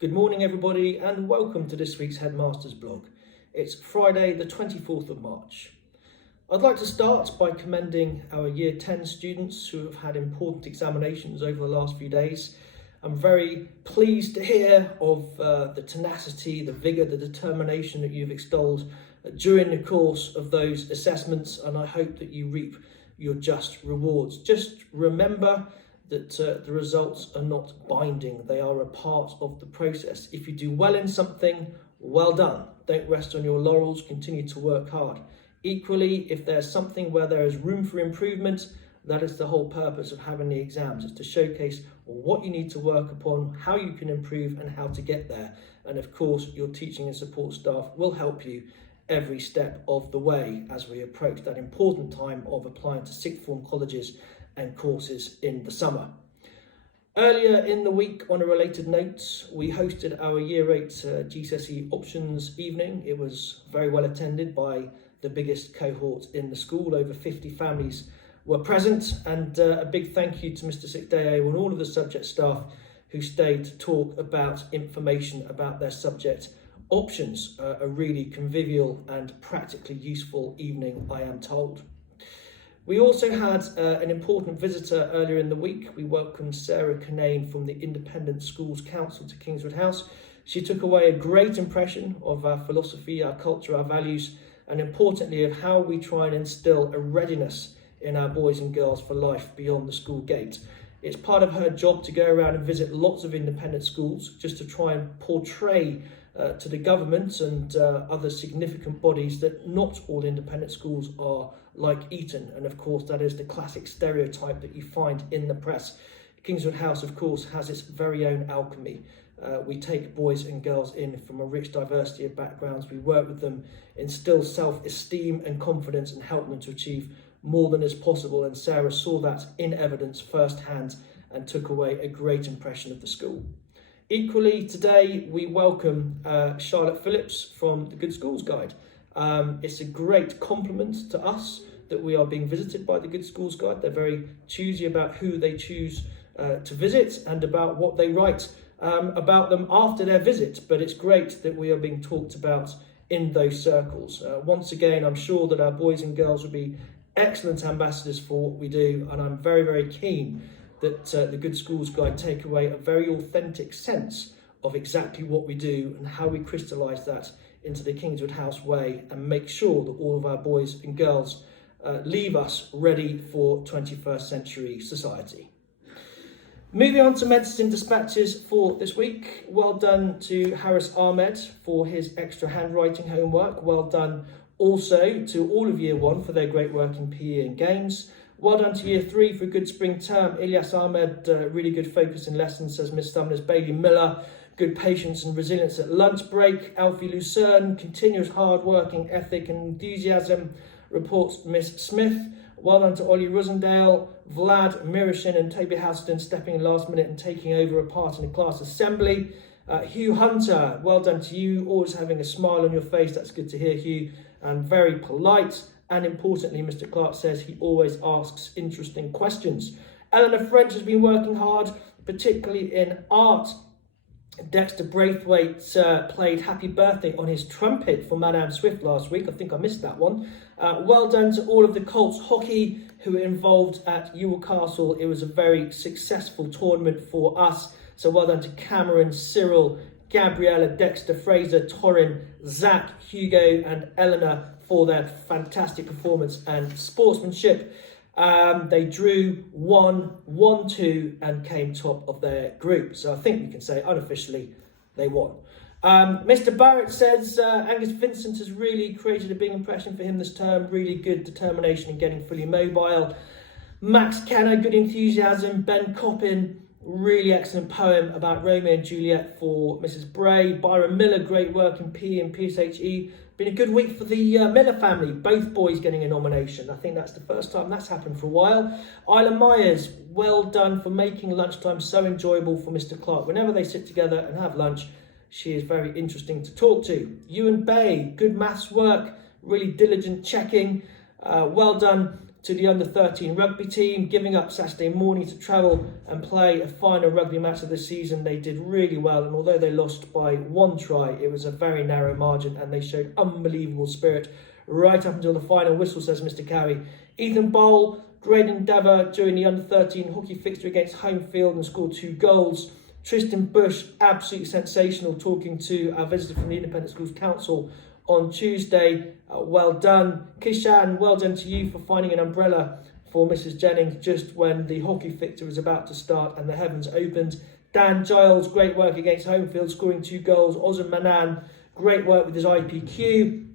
Good morning everybody and welcome to this week's Headmaster's blog. It's Friday the 24th of March. I'd like to start by commending our Year 10 students who have had important examinations over the last few days. I'm very pleased to hear of the tenacity, the vigour, the determination that you've extolled during the course of those assessments, and I hope that you reap your just rewards. Just remember that the results are not binding, they are a part of the process. If you do well in something, well done. Don't rest on your laurels, continue to work hard. Equally, if there's something where there is room for improvement, that is the whole purpose of having the exams, is to showcase what you need to work upon, how you can improve and how to get there. And of course, your teaching and support staff will help you every step of the way as we approach that important time of applying to sixth form colleges and courses in the summer. Earlier in the week, on a related note, we hosted our Year 8 GCSE options evening. It was very well attended by the biggest cohort in the school. Over 50 families were present, and a big thank you to Mr. Sikdeo and all of the subject staff who stayed to talk about information about their subject options. A really convivial and practically useful evening, I am told. We also had an important visitor earlier in the week. We welcomed Sarah Kinane from the Independent Schools Council to Kingswood House. She took away a great impression of our philosophy, our culture, our values, and importantly of how we try and instill a readiness in our boys and girls for life beyond the school gate. It's part of her job to go around and visit lots of independent schools just to try and portray to the government and other significant bodies that not all independent schools are like Eton, and of course that is the classic stereotype that you find in the press. Kingswood House of course has its very own alchemy. We take boys and girls in from a rich diversity of backgrounds, we work with them, instill self-esteem and confidence and help them to achieve more than is possible, and Sarah saw that in evidence firsthand and took away a great impression of the school. Equally, today we welcome Charlotte Phillips from the Good Schools Guide. It's a great compliment to us that we are being visited by the Good Schools Guide. They're very choosy about who they choose to visit and about what they write about them after their visit, but it's great that we are being talked about in those circles. Once again, I'm sure that our boys and girls will be excellent ambassadors for what we do, and I'm very, very keen that the Good Schools Guide take away a very authentic sense of exactly what we do and how we crystallise that into the Kingswood House way and make sure that all of our boys and girls leave us ready for 21st century society. Moving on to Medicine Dispatches for this week. Well done to Harris Ahmed for his extra handwriting homework. Well done also to all of Year 1 for their great work in PE and games. Well done to Year 3 for a good spring term. Ilyas Ahmed, really good focus in lessons, says Miss Sumners. Bailey Miller, good patience and resilience at lunch break. Alfie Lucerne, continuous hard working ethic and enthusiasm, reports Miss Smith. Well done to Ollie Rosendale, Vlad Mirishin and Toby Houston stepping in last minute and taking over a part in the class assembly. Hugh Hunter, well done to you, always having a smile on your face. That's good to hear, Hugh, and very polite. And importantly, Mr. Clark says he always asks interesting questions. Eleanor French has been working hard, particularly in art. Dexter Braithwaite played Happy Birthday on his trumpet for Madame Swift last week. I think I missed that one. Well done to all of the Colts hockey who were involved at Ewell Castle. It was a very successful tournament for us. So well done to Cameron, Cyril, Gabriella, Dexter, Fraser, Torrin, Zach, Hugo and Eleanor for their fantastic performance and sportsmanship. They drew 1-1-2 and came top of their group. So I think we can say unofficially they won. Mr. Barrett says Angus Vincent has really created a big impression for him this term. Really good determination in getting fully mobile. Max Kenner, good enthusiasm. Ben Coppin, really excellent poem about Romeo and Juliet for Mrs. Bray. Byron Miller, great work in PE and PSHE. Been a good week for the Miller family, both boys getting a nomination. I think that's the first time that's happened for a while. Isla Myers, well done for making lunchtime so enjoyable for Mr. Clark. Whenever they sit together and have lunch, she is very interesting to talk to. Ewan Bay, good maths work, really diligent checking. Well done to the under-13 rugby team, giving up Saturday morning to travel and play a final rugby match of the season. They did really well, and although they lost by 1 try, it was a very narrow margin, and they showed unbelievable spirit right up until the final whistle, says Mr. Cowie. Ethan Bowl, great endeavour during the under-13 hockey fixture against Homefield and scored 2 goals. Tristan Bush, absolutely sensational, talking to our visitor from the Independent Schools Council on Tuesday. Well done. Kishan, well done to you for finding an umbrella for Mrs. Jennings just when the hockey fixture was about to start and the heavens opened. Dan Giles, great work against Homefield, scoring 2 goals. Ozan Manan, great work with his IPQ.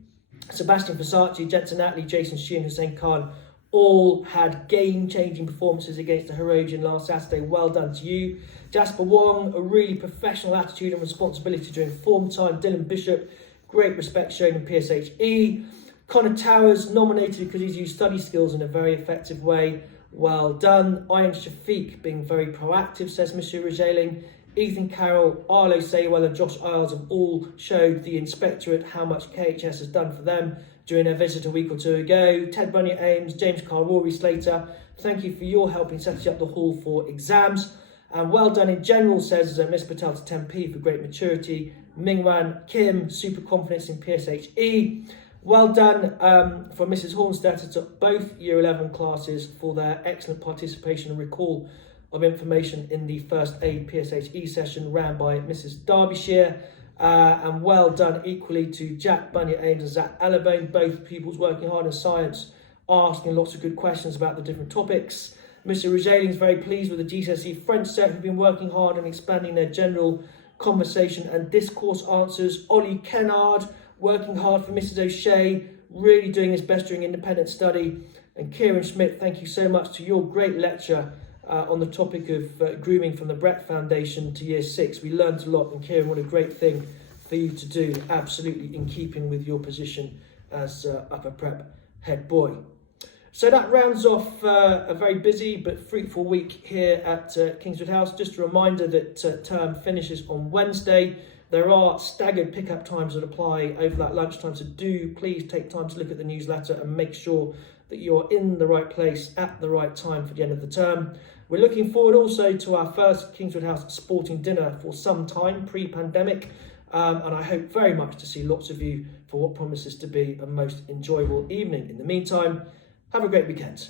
Sebastian Versace, Jensen Attlee, Jason Shee and Hussein Khan all had game-changing performances against the Herodian last Saturday. Well done to you. Jasper Wong, a really professional attitude and responsibility during form time. Dylan Bishop, great respect shown in PSHE. Connor Towers, nominated because he's used study skills in a very effective way. Well done. Ian Shafiq, being very proactive, says Monsieur Regeling. Ethan Carroll, Arlo Saywell and Josh Isles have all showed the inspectorate how much KHS has done for them during their visit a week or 2 ago. Ted Bunyard Ames, James Carr, Rory Slater, thank you for your help in setting up the hall for exams. And well done in general, says Miss Patel to 10p for great maturity. Mingwan Kim, super confidence in PSHE. Well done for Mrs. Hornstetter to both Year 11 classes for their excellent participation and recall of information in the first aid PSHE session ran by Mrs. Derbyshire. And well done equally to Jack Bunyard Ames and Zach Allabone, both pupils working hard in science, asking lots of good questions about the different topics. Mr. Regeling is very pleased with the GCSE French set who've been working hard and expanding their general conversation and discourse answers. Ollie Kennard, working hard for Mrs. O'Shea, really doing his best during independent study. And Kieran Schmidt, thank you so much to your great lecture on the topic of grooming from the Brett Foundation to Year 6. We learned a lot, and Kieran, what a great thing for you to do, absolutely in keeping with your position as upper prep head boy. So that rounds off a very busy but fruitful week here at Kingswood House. Just a reminder that term finishes on Wednesday. There are staggered pickup times that apply over that lunchtime, so do please take time to look at the newsletter and make sure that you're in the right place at the right time for the end of the term. We're looking forward also to our first Kingswood House sporting dinner for some time, pre-pandemic, and I hope very much to see lots of you for what promises to be a most enjoyable evening. In the meantime, have a great weekend.